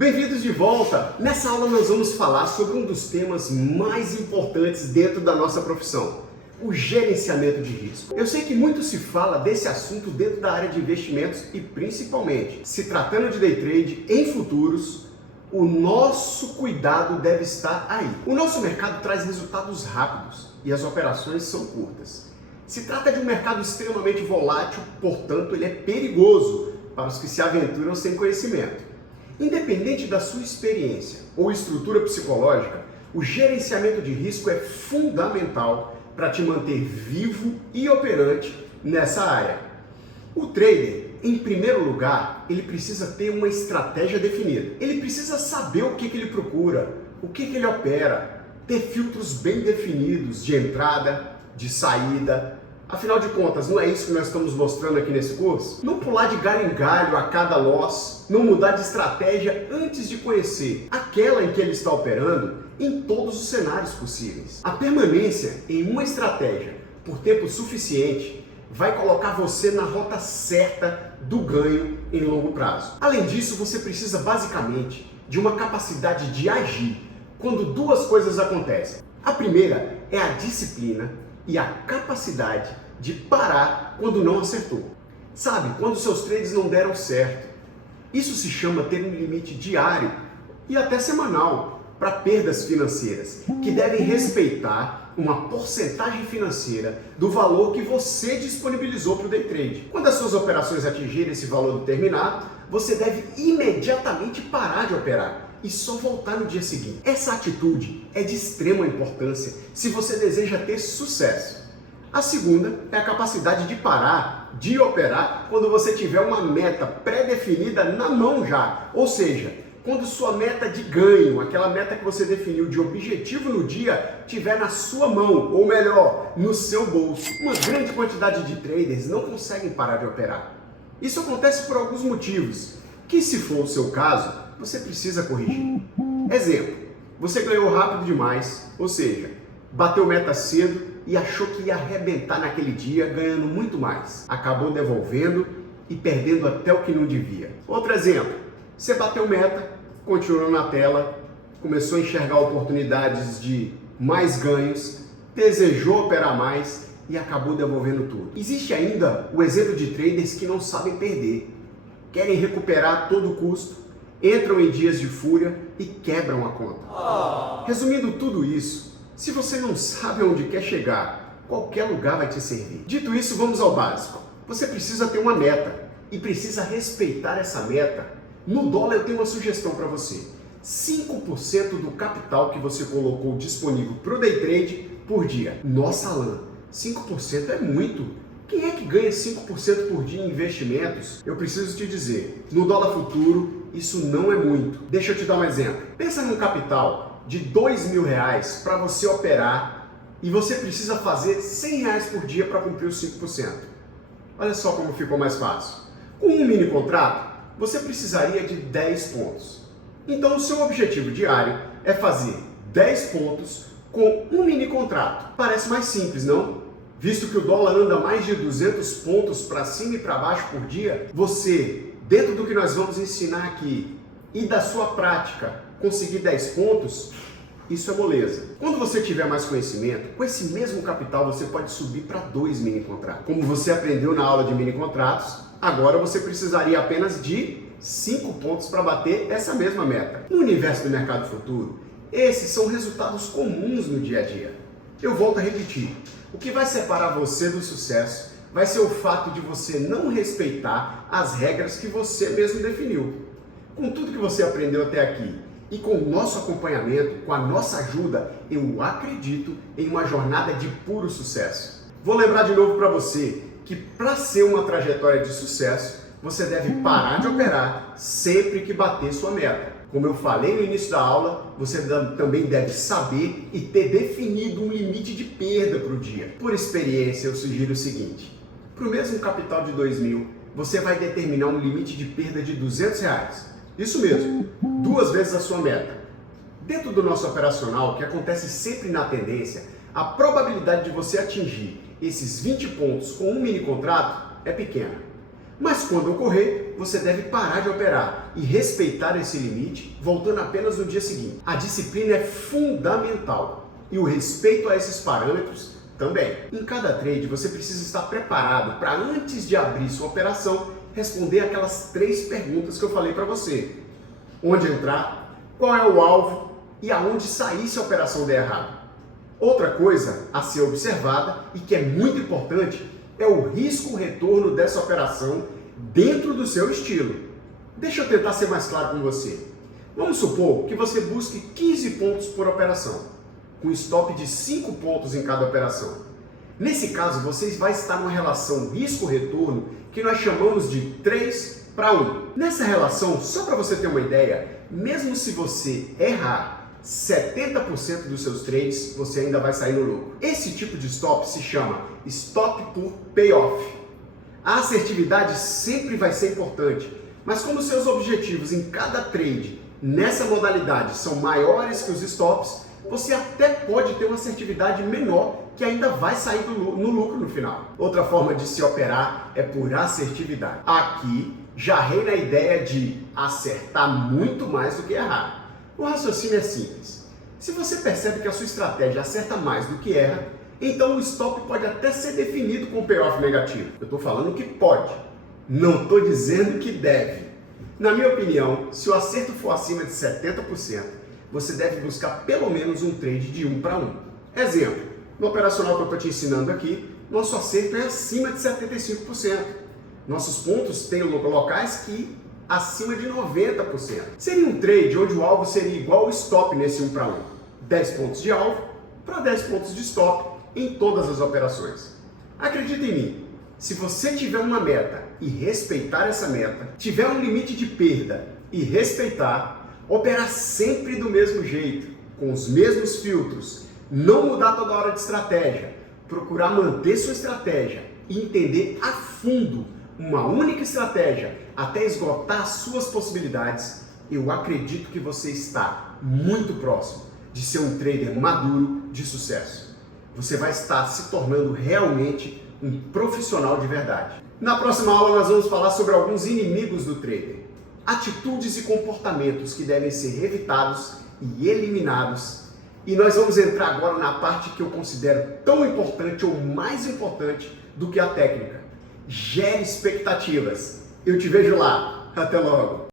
Bem-vindos de volta! Nessa aula nós vamos falar sobre um dos temas mais importantes dentro da nossa profissão, o gerenciamento de risco. Eu sei que muito se fala desse assunto dentro da área de investimentos e principalmente, se tratando de day trade em futuros, o nosso cuidado deve estar aí. O nosso mercado traz resultados rápidos e as operações são curtas. Se trata de um mercado extremamente volátil, portanto ele é perigoso para os que se aventuram sem conhecimento. Independente da sua experiência ou estrutura psicológica, o gerenciamento de risco é fundamental para te manter vivo e operante nessa área. O trader, em primeiro lugar, ele precisa ter uma estratégia definida. Ele precisa saber o que ele procura, o que ele opera, ter filtros bem definidos de entrada, de saída. Afinal de contas, não é isso que nós estamos mostrando aqui nesse curso? Não pular de galho em galho a cada loss, não mudar de estratégia antes de conhecer aquela em que ele está operando em todos os cenários possíveis. A permanência em uma estratégia por tempo suficiente vai colocar você na rota certa do ganho em longo prazo. Além disso, você precisa basicamente de uma capacidade de agir quando duas coisas acontecem. A primeira é a disciplina e a capacidade de parar quando não acertou. Sabe, quando seus trades não deram certo. Isso se chama ter um limite diário e até semanal para perdas financeiras, que devem respeitar uma porcentagem financeira do valor que você disponibilizou para o day trade. Quando as suas operações atingirem esse valor determinado, você deve imediatamente parar de operar e só voltar no dia seguinte. Essa atitude é de extrema importância se você deseja ter sucesso. A segunda é a capacidade de parar de operar quando você tiver uma meta pré-definida na mão já, ou seja, quando sua meta de ganho, aquela meta que você definiu de objetivo no dia, estiver na sua mão, ou melhor, no seu bolso. Uma grande quantidade de traders não conseguem parar de operar. Isso acontece por alguns motivos, que se for o seu caso, você precisa corrigir. Exemplo, você ganhou rápido demais, ou seja, bateu meta cedo e achou que ia arrebentar naquele dia ganhando muito mais. Acabou devolvendo e perdendo até o que não devia. Outro exemplo, você bateu meta, continuou na tela, começou a enxergar oportunidades de mais ganhos, desejou operar mais e acabou devolvendo tudo. Existe ainda o exemplo de traders que não sabem perder, querem recuperar a todo custo, entram em dias de fúria e quebram a conta. Resumindo tudo isso, se você não sabe onde quer chegar, qualquer lugar vai te servir. Dito isso, vamos ao básico. Você precisa ter uma meta e precisa respeitar essa meta. No dólar eu tenho uma sugestão para você. 5% do capital que você colocou disponível para o day trade por dia. Nossa, Alan, 5% é muito. Quem é que ganha 5% por dia em investimentos? Eu preciso te dizer, no dólar futuro, isso não é muito. Deixa eu te dar um exemplo. Pensa num capital de R$2.000 para você operar e você precisa fazer R$100 por dia para cumprir os 5%. Olha só como ficou mais fácil. Com um mini contrato, você precisaria de 10 pontos. Então o seu objetivo diário é fazer 10 pontos com um mini contrato. Parece mais simples, não? Visto que o dólar anda mais de 200 pontos para cima e para baixo por dia, você, dentro do que nós vamos ensinar aqui e da sua prática, conseguir 10 pontos, isso é moleza. Quando você tiver mais conhecimento, com esse mesmo capital você pode subir para 2 mini contratos. Como você aprendeu na aula de mini contratos, agora você precisaria apenas de 5 pontos para bater essa mesma meta. No universo do mercado futuro, esses são resultados comuns no dia a dia. Eu volto a repetir. O que vai separar você do sucesso vai ser o fato de você não respeitar as regras que você mesmo definiu. Com tudo que você aprendeu até aqui e com o nosso acompanhamento, com a nossa ajuda, eu acredito em uma jornada de puro sucesso. Vou lembrar de novo para você que para ser uma trajetória de sucesso, você deve parar de operar sempre que bater sua meta. Como eu falei no início da aula, você também deve saber e ter definido um limite de perda para o dia. Por experiência, eu sugiro o seguinte: para o mesmo capital de 2.000, você vai determinar um limite de perda de R$200. Isso mesmo, 2 vezes a sua meta. Dentro do nosso operacional, que acontece sempre na tendência, a probabilidade de você atingir esses 20 pontos com um mini contrato é pequena. Mas quando ocorrer, você deve parar de operar e respeitar esse limite, voltando apenas no dia seguinte. A disciplina é fundamental e o respeito a esses parâmetros também. Em cada trade, você precisa estar preparado para, antes de abrir sua operação, responder aquelas 3 perguntas que eu falei para você. Onde entrar, qual é o alvo e aonde sair se a operação der errado. Outra coisa a ser observada e que é muito importante é o risco-retorno dessa operação dentro do seu estilo. Deixa eu tentar ser mais claro com você. Vamos supor que você busque 15 pontos por operação, com stop de 5 pontos em cada operação. Nesse caso, você vai estar numa relação risco-retorno que nós chamamos de 3:1. Nessa relação, só para você ter uma ideia, mesmo se você errar 70% dos seus trades, você ainda vai sair no lucro. Esse tipo de stop se chama stop por payoff. A assertividade sempre vai ser importante, mas como seus objetivos em cada trade nessa modalidade são maiores que os stops, você até pode ter uma assertividade menor que ainda vai sair no lucro no final. Outra forma de se operar é por assertividade. Aqui já reina a ideia de acertar muito mais do que errar. O raciocínio é simples. Se você percebe que a sua estratégia acerta mais do que erra, então o stop pode até ser definido com payoff negativo. Eu estou falando que pode, não estou dizendo que deve. Na minha opinião, se o acerto for acima de 70%, você deve buscar pelo menos um trade de 1:1. Exemplo, no operacional que eu estou te ensinando aqui, nosso acerto é acima de 75%. Nossos pontos têm locais que acima de 90%. Seria um trade onde o alvo seria igual ao stop nesse 1:1. 10 pontos de alvo para 10 pontos de stop em todas as operações. Acredita em mim, se você tiver uma meta e respeitar essa meta, tiver um limite de perda e respeitar, operar sempre do mesmo jeito, com os mesmos filtros, não mudar toda hora de estratégia, procurar manter sua estratégia e entender a fundo uma única estratégia até esgotar as suas possibilidades, eu acredito que você está muito próximo de ser um trader maduro de sucesso. Você vai estar se tornando realmente um profissional de verdade. Na próxima aula nós vamos falar sobre alguns inimigos do trader, atitudes e comportamentos que devem ser evitados e eliminados. E nós vamos entrar agora na parte que eu considero tão importante ou mais importante do que a técnica. Gere expectativas. Eu te vejo lá. Até logo.